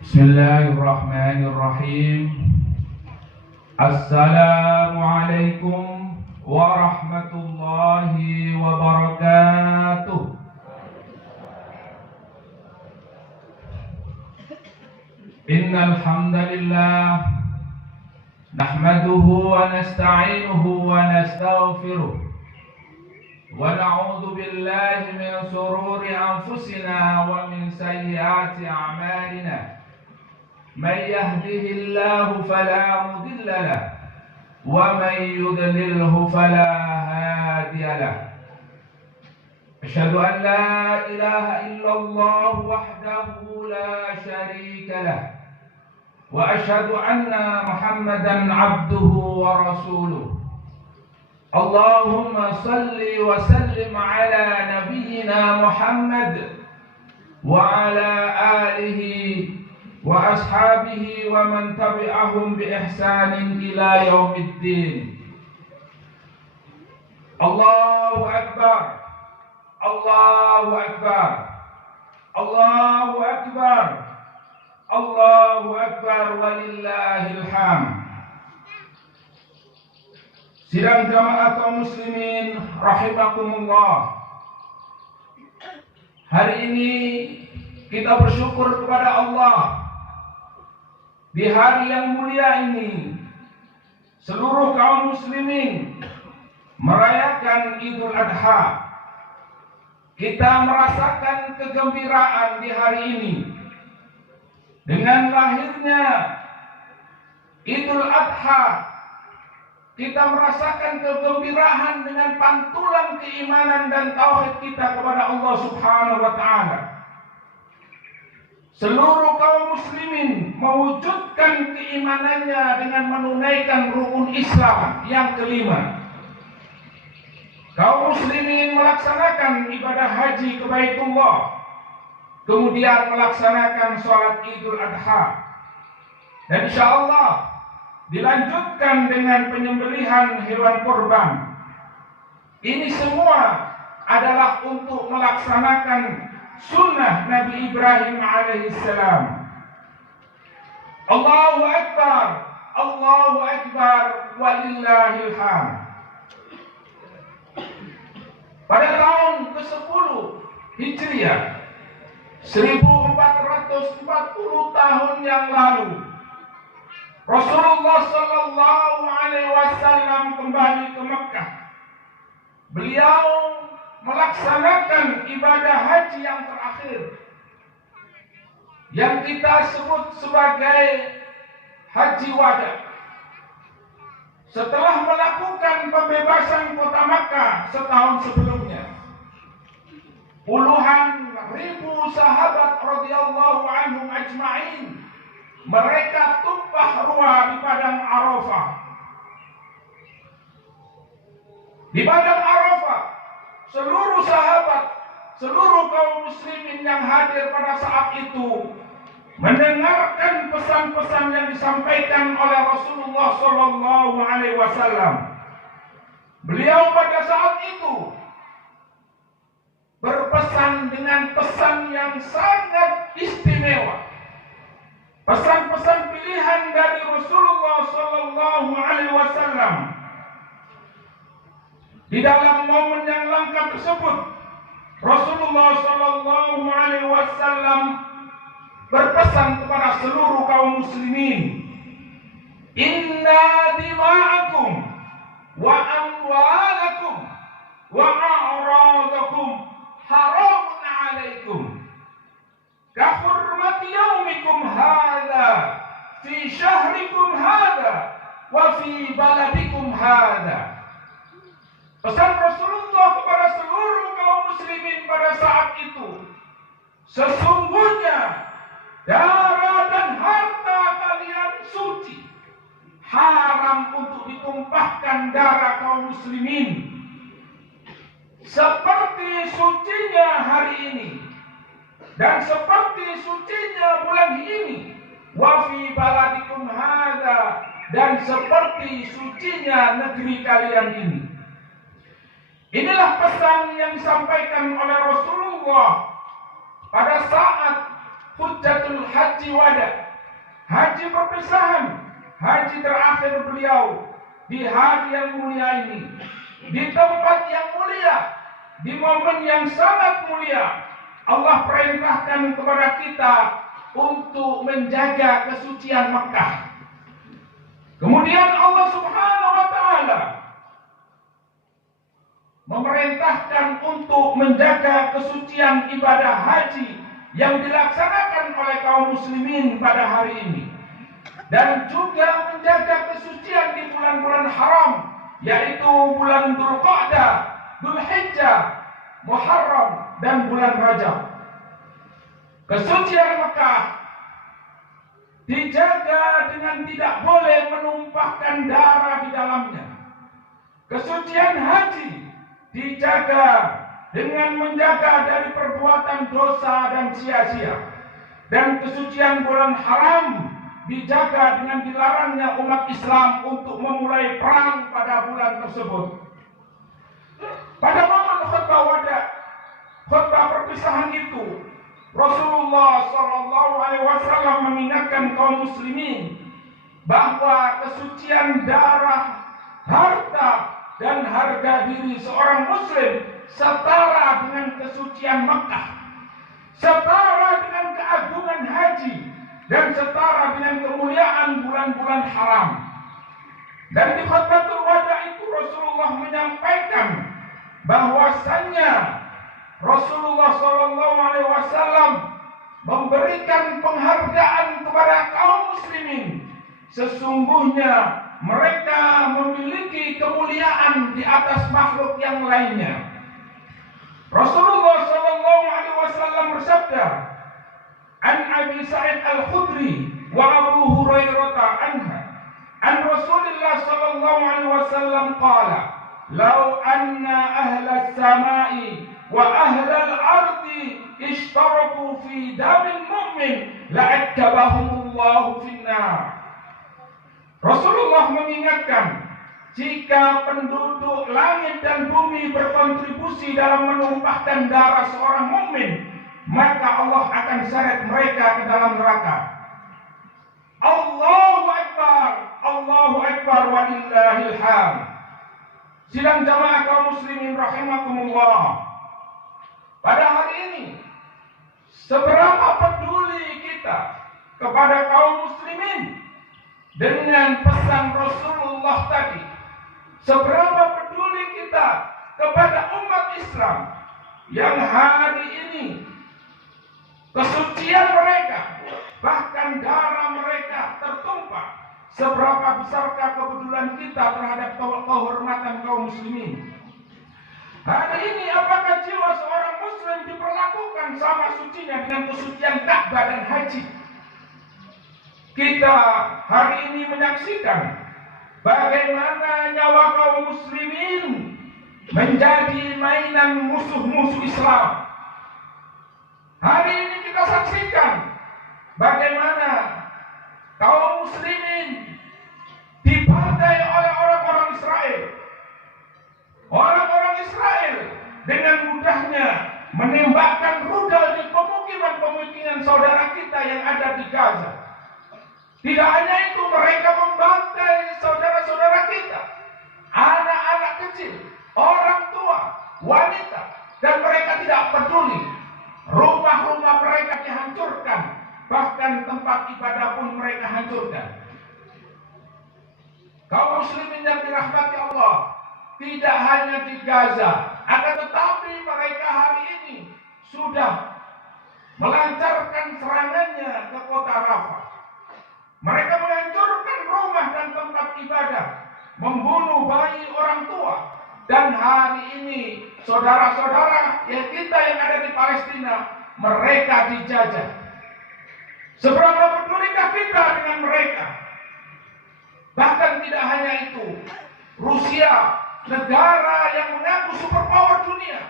Bismillahirrahmanirrahim. Assalamualaikum warahmatullahi wabarakatuh. Innal hamdalillah nahmaduhu wa nasta'inuhu wa nastaghfiruh wa na'udzu billahi min shururi anfusina wa min sayyiati a'malina. من يهده الله فلا مضل له ومن يضلله فلا هادي له. أشهد أن لا إله إلا الله وحده لا شريك له وأشهد أن محمدا عبده ورسوله. اللهم صل وسلم على نبينا محمد وعلى آله وأصحابه ومن تبعهم بإحسان إلى يوم الدين. الله أكبر الله أكبر الله أكبر الله أكبر ولله الحمد. Sidang jamaah kaum muslimin rahimakumullah. Hari ini kita bersyukur kepada Allah. Di hari yang mulia ini, seluruh kaum muslimin merayakan Idul Adha. Kita merasakan kegembiraan di hari ini dengan lahirnya Idul Adha. Kita merasakan kegembiraan dengan pantulan keimanan dan tauhid kita kepada Allah Subhanahu wa taala. Seluruh kaum muslimin mewujudkan keimanannya dengan menunaikan rukun Islam yang kelima. Kaum muslimin melaksanakan ibadah haji ke Baitullah, kemudian melaksanakan sholat Idul Adha, dan insyaallah dilanjutkan dengan penyembelihan hewan kurban. Ini semua adalah untuk melaksanakan sunnah Nabi Ibrahim alaihissalam. Allahu Akbar walillahil hamd. Pada tahun ke-10 Hijriah, 1440 tahun yang lalu, Rasulullah sallallahu alaihi wasallam kembali ke Mekah. Beliau melaksanakan ibadah haji yang terakhir, yang kita sebut sebagai haji wada. Setelah melakukan pembebasan kota Makkah setahun sebelumnya, puluhan ribu sahabat radhiyallahu anhum ajma'in, mereka tumpah ruah di padang Arafah. Di padang Arafah, seluruh sahabat, seluruh kaum muslimin yang hadir pada saat itu mendengarkan pesan-pesan yang disampaikan oleh Rasulullah sallallahu alaihi wasallam. Beliau pada saat itu berpesan dengan pesan yang sangat istimewa. Pesan-pesan pilihan dari Rasulullah sallallahu alaihi wasallam. Di dalam momen yang langka tersebut, Rasulullah sallallahu alaihi wasallam berpesan kepada seluruh kaum muslimin, "Inna dima'akum wa amwalakum wa a'radakum haramun 'alaikum ka hurmati yaumikum hadza fi syahrikum hadza wa fi baladikum hadza." Pesan Rasulullah kepada seluruh kaum muslimin pada saat itu, sesungguhnya darah dan harta kalian suci, haram untuk ditumpahkan darah kaum muslimin, seperti sucinya hari ini dan seperti sucinya bulan ini, wa fi baladikum hadza, dan seperti sucinya negeri kalian ini. Inilah pesan yang disampaikan oleh Rasulullah pada saat Hujjatul Haji Wada, haji perpisahan, haji terakhir beliau di hari yang mulia ini, di tempat yang mulia, di momen yang sangat mulia. Allah perintahkan kepada kita untuk menjaga kesucian Mekah. Kemudian Allah Subhanahu wa taala memerintahkan untuk menjaga kesucian ibadah haji yang dilaksanakan oleh kaum muslimin pada hari ini, dan juga menjaga kesucian di bulan-bulan haram, yaitu bulan Dzulqa'dah, Dzulhijjah, Muharram, dan bulan Rajab. Kesucian Mekah dijaga dengan tidak boleh menumpahkan darah di dalamnya. Kesucian haji dijaga dengan menjaga dari perbuatan dosa dan sia-sia. Dan kesucian bulan haram dijaga dengan dilarangnya umat Islam untuk memulai perang pada bulan tersebut. Pada momen khutbah wada, khutbah perpisahan itu, Rasulullah SAW mengingatkan kaum muslimin bahwa kesucian darah, harta, dan harga diri seorang muslim setara dengan kesucian Mekah, setara dengan keagungan haji, dan setara dengan kemuliaan bulan-bulan haram. Dan di khutbatul wada itu Rasulullah menyampaikan bahwasannya Rasulullah SAW memberikan penghargaan kepada kaum muslimin. Sesungguhnya mereka memiliki kemuliaan di atas makhluk yang lainnya. Rasulullah SAW bersabda, "An Abi Sa'id Al-Khudri wa Abu Hurairah anha, an Rasulullah SAW qala, law anna ahla as-sama'i wa ahla al-ardi ishtaraku fi damin mu'min la'akkabahumullahu finnar." Rasulullah mengingatkan, jika penduduk langit dan bumi berkontribusi dalam menumpahkan darah seorang mukmin, maka Allah akan seret mereka ke dalam neraka. Allahu Akbar, Allahu Akbar, walillahil hamd. Sidang jamaah kaum muslimin rahimakumullah. Pada hari ini, seberapa peduli kita kepada kaum muslimin dengan pesan Rasulullah tadi? Seberapa peduli kita kepada umat Islam yang hari ini kesucian mereka, bahkan darah mereka tertumpah? Seberapa besarkah kepedulian kita terhadap kehormatan kaum muslimin? Hari ini apakah jiwa seorang muslim diperlakukan sama sucinya dengan kesucian Ka'bah dan haji? Kita hari ini menyaksikan bagaimana nyawa kaum muslimin menjadi mainan musuh-musuh Islam. Hari ini kita saksikan bagaimana kaum muslimin dibantai oleh orang-orang Israel. Orang-orang Israel dengan mudahnya menembakkan rudal di pemukiman-pemukiman saudara kita yang ada di Gaza. Tidak hanya itu, mereka membantai saudara-saudara kita, anak-anak kecil, orang tua, wanita, dan mereka tidak peduli. Rumah-rumah mereka dihancurkan, bahkan tempat ibadah pun mereka hancurkan. Kaum muslimin yang dirahmati Allah, tidak hanya di Gaza, akan tetapi mereka hari ini sudah melancarkan serangannya ke kota Rafah. Mereka menghancurkan rumah dan tempat ibadah, membunuh bayi orang tua, dan hari ini saudara-saudara yang kita yang ada di Palestina, mereka dijajah. Seberapa pedulikah kita dengan mereka? Bahkan tidak hanya itu, Rusia, negara yang mengaku superpower dunia,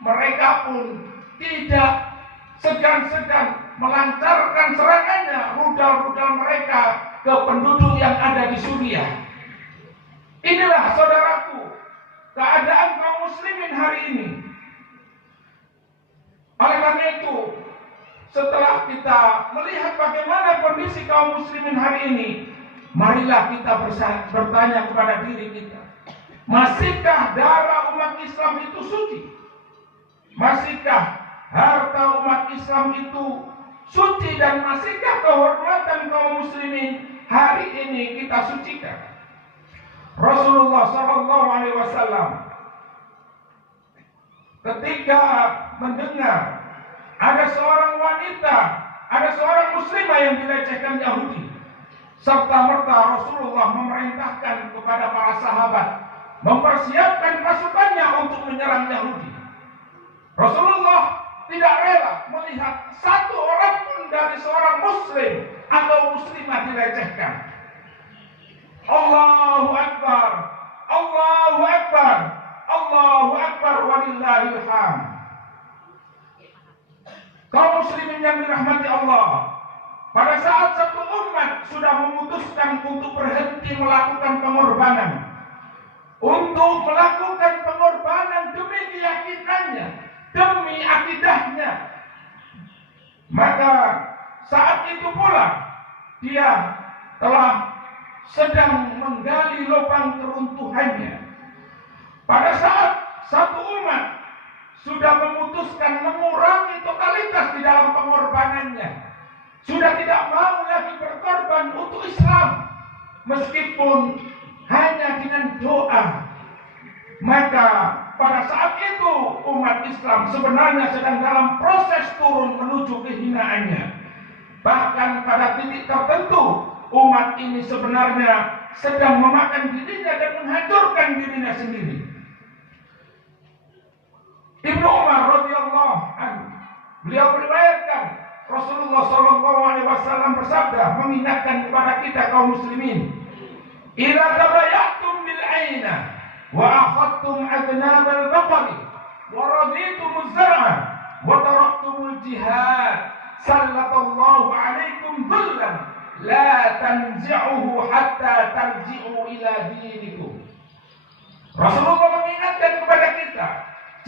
mereka pun tidak segan-segan melancarkan serangannya, rudal-rudal mereka ke penduduk yang ada di Suriah. Inilah saudaraku, keadaan kaum muslimin hari ini. Oleh karena itu, setelah kita melihat bagaimana kondisi kaum muslimin hari ini, marilah kita bertanya kepada diri kita, masihkah darah umat Islam itu suci? Masihkah harta umat Islam itu suci, dan masihkah kehormatan kaum muslimin hari ini kita sucikan? Rasulullah SAW ketika mendengar ada seorang wanita, ada seorang muslimah yang dilecehkan Yahudi, serta-merta Rasulullah memerintahkan kepada para sahabat mempersiapkan pasukannya untuk menyerang Yahudi. Rasulullah tidak rela melihat satu orang pun dari seorang muslim atau muslimah dilecehkan. Allahu Akbar, Allahu Akbar, Allahu Akbar, walillahil hamd. Kaum muslimin yang dirahmati Allah, pada saat satu umat sudah memutuskan untuk berhenti melakukan pengorbanan, untuk melakukan pengorbanan demi keyakinannya, demi akidahnya, maka saat itu pula dia telah sedang menggali lubang keruntuhannya. Pada saat satu umat sudah memutuskan mengurangi totalitas di dalam pengorbanannya, sudah tidak mau lagi berkorban untuk Islam meskipun hanya dengan doa, maka pada saat itu umat Islam sebenarnya sedang dalam proses turun menuju kehinaannya. Bahkan pada titik tertentu umat ini sebenarnya sedang memakan dirinya dan menghancurkan dirinya sendiri. Ibnu Umar radhiyallahu anhu, beliau meriwayatkan Rasulullah SAW bersabda, mengingatkan kepada kita kaum muslimin, "Idza tabayatum bil aina wa akhadtum adnab al baqari wa raditum az-zar'a wa taraktum al-jihad sallallahu alaikum dhullan la tanzi'uhu hatta tarji'u ila dinikum." Rasulullah mengingatkan kepada kita,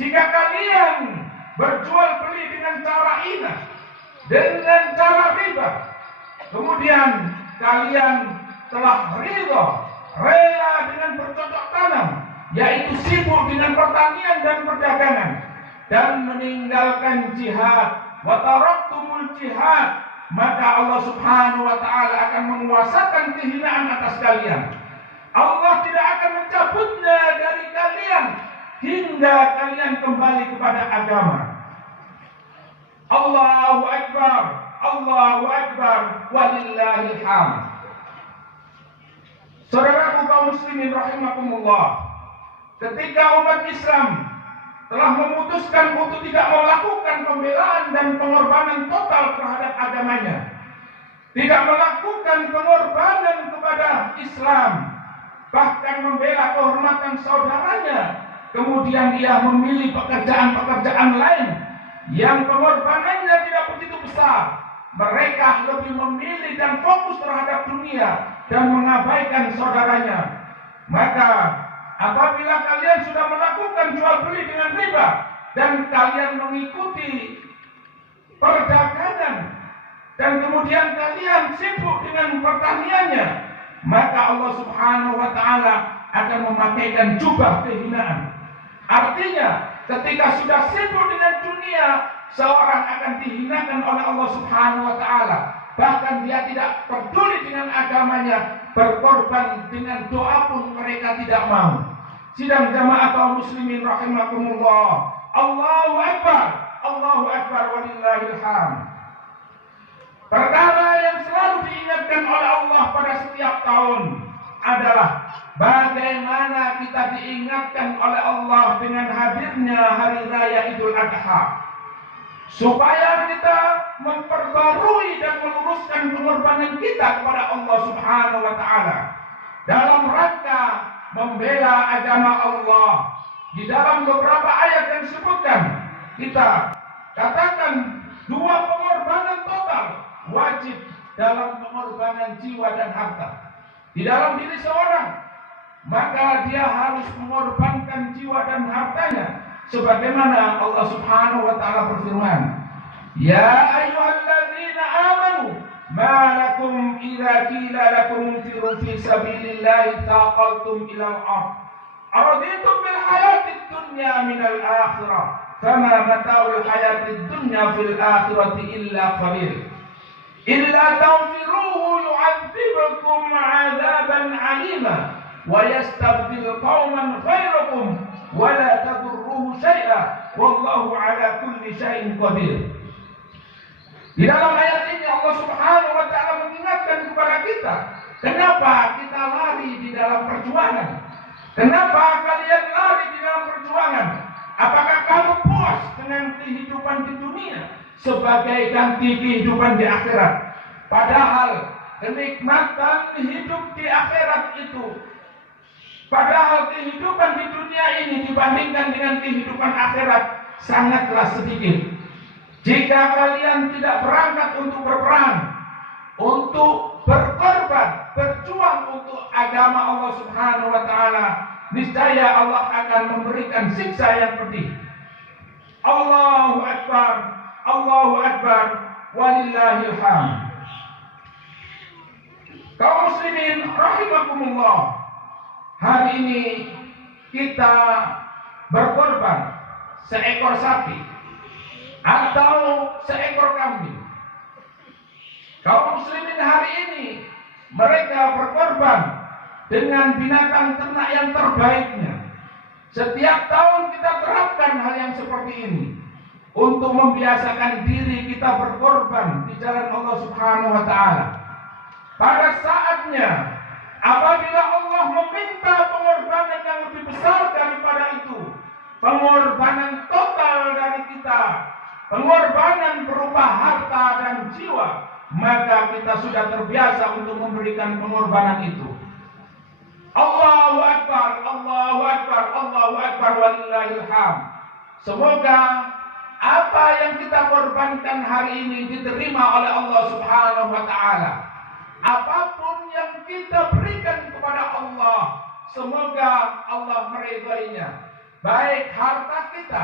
jika kalian berjual beli dengan cara inah, dengan cara riba, kemudian kalian telah ridha, rela dengan bercocok tanam, yaitu sibuk dengan pertanian dan perdagangan, dan meninggalkan jihad, wa taraktumul jihad, maka Allah Subhanahu wa ta'ala akan menguasakan kehinaan atas kalian. Allah tidak akan mencabutnya dari kalian hingga kalian kembali kepada agama. Allahu Akbar, Allahu Akbar, walillahil hamd. Saudaraku kaum muslimin rahimakumullah, ketika umat Islam telah memutuskan untuk tidak melakukan pembelaan dan pengorbanan total terhadap agamanya, tidak melakukan pengorbanan kepada Islam, bahkan membela kehormatan saudaranya, kemudian dia memilih pekerjaan-pekerjaan lain yang pengorbanannya tidak begitu besar, mereka lebih memilih dan fokus terhadap dunia dan mengabaikan saudaranya, maka apabila kalian sudah melakukan jual beli dengan riba dan kalian mengikuti perdagangan dan kemudian kalian sibuk dengan pertaniannya, maka Allah Subhanahu wa ta'ala akan memakaikan jubah kehinaan. Artinya ketika sudah sibuk dengan dunia, seorang akan dihinakan oleh Allah Subhanahu wa ta'ala. Bahkan dia tidak peduli dengan agamanya, berkorban dengan doa pun mereka tidak mau. Sidang jamaah kaum muslimin rahimakumullah, Allahu Akbar, Allahu Akbar, walillahil hamd. Perkara yang selalu diingatkan oleh Allah pada setiap tahun adalah bagaimana kita diingatkan oleh Allah dengan hadirnya hari raya Idul Adha, supaya kita memperbarui dan meluruskan pengorbanan kita kepada Allah Subhanahu wa ta'ala dalam rangka membela agama Allah. Di dalam beberapa ayat yang disebutkan, kita katakan dua pengorbanan total wajib dalam pengorbanan jiwa dan harta di dalam diri seorang, maka dia harus mengorbankan jiwa dan hartanya sebagaimana Allah Subhanahu wa ta'ala berfirman, Ya ayyuhalladzina amanu ma lakum idza qila lakum infiru fi sabilillahi taqaltum ila al-ard araditum bil hayatid dunya min al-akhirah fama mata'ul hayatid dunya fil akhirati illa qalil illa tanfiruhu yu'adzibukum 'adzaban 'alima wa yastabdil qauman ghayrakum wa la tadurruhu syai'a wallahu 'ala kulli syai'in qadir. Di dalam ayat ini Allah Subhanahu wa taala mengingatkan kepada kita, kenapa kita lari di dalam perjuangan? Kenapa kalian lari di dalam perjuangan? Apakah kamu puas dengan kehidupan di dunia sebagai ganti kehidupan di akhirat? Padahal kenikmatan hidup di akhirat itu, padahal kehidupan di dunia ini dibandingkan dengan kehidupan akhirat sangatlah sedikit. Jika kalian tidak berangkat untuk berperang, untuk berkorban, berjuang untuk agama Allah Subhanahu wa taala, niscaya Allah akan memberikan siksa yang pedih. Allahu Akbar, Allahu Akbar, walillahil hamd. Kaum muslimin rahimakumullah, hari ini kita berkorban seekor sapi atau seekor kambing. Kaum muslimin hari ini mereka berkorban dengan binatang ternak yang terbaiknya. Setiap tahun kita terapkan hal yang seperti ini untuk membiasakan diri kita berkorban di jalan Allah Subhanahu wa taala. Pada saatnya apabila Allah meminta pengorbanan yang lebih besar daripada itu, pengorbanan total dari kita, pengorbanan berupa harta dan jiwa, maka kita sudah terbiasa untuk memberikan pengorbanan itu. Allahu Akbar, Allahu Akbar, Allahu Akbar, walillahil hamd. Semoga apa yang kita korbankan hari ini diterima oleh Allah Subhanahu wa taala. Apapun yang kita berikan kepada Allah, semoga Allah meridainya. Baik harta kita,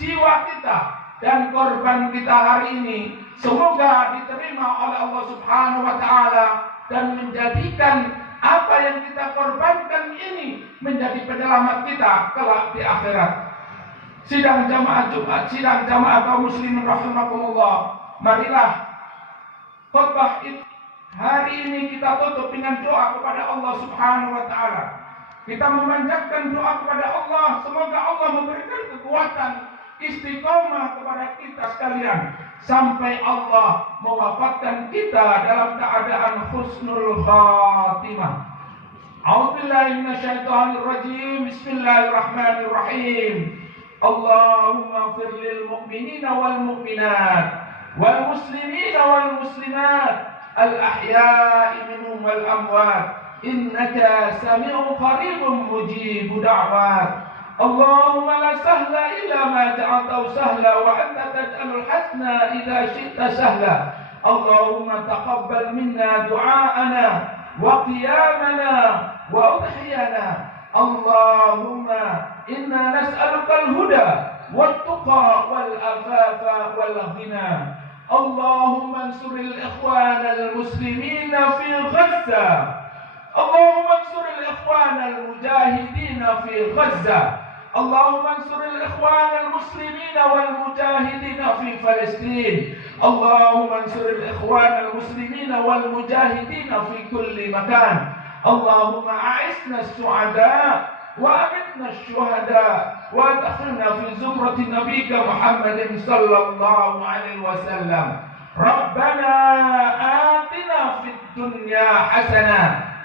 jiwa kita, dan korban kita hari ini semoga diterima oleh Allah Subhanahu wa taala dan menjadikan apa yang kita korbankan ini menjadi penyelamat kita kelak di akhirat. Sidang jamaah Jumat, sidang jamaah kaum muslimin rahimakumullah. Marilah khutbah hari ini kita tutup dengan doa kepada Allah Subhanahu wa taala. Kita memanjatkan doa kepada Allah, semoga Allah memberikan kekuatan istiqomah kepada kita sekalian sampai Allah mewafatkan kita dalam keadaan husnul khatimah. A'udzubillahi minasyaitonir rajim. Bismillahirrahmanirrahim. Allahumma ighfir lil mu'minina wal mu'minat wal muslimina wal muslimat al ahya'i minhum wal amwat innaka sami'un qaribun mujibud da'wat. اللهم لا سهل إلا ما جعلته سهلا وأنت تجعل الحزن إذا شئت سهلا. اللهم تقبل منا دعاءنا وقيامنا وأضحيانا. اللهم إنا نسألك الهدى والتقى والعفاف والغنى. اللهم انصر الإخوان المسلمين في غزة. اللهم انصر الإخوان المجاهدين في غزة. اللهم انصر الإخوان المسلمين والمجاهدين في فلسطين. اللهم انصر الإخوان المسلمين والمجاهدين في كل مكان. اللهم أعزنا السعداء وأمتنا الشهداء وادخلنا في زمرة نبيك محمد صلى الله عليه وسلم. ربنا آتنا في الدنيا حسنة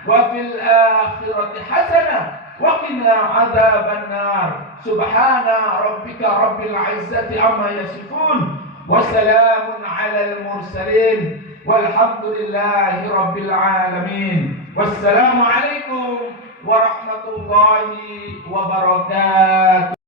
وفي الآخرة حسنة وقنا عذاب النار. سبحان ربك رب العزة عما يصفون وسلام على المرسلين والحمد لله رب العالمين. والسلام عليكم warahmatullahi wabarakatuh.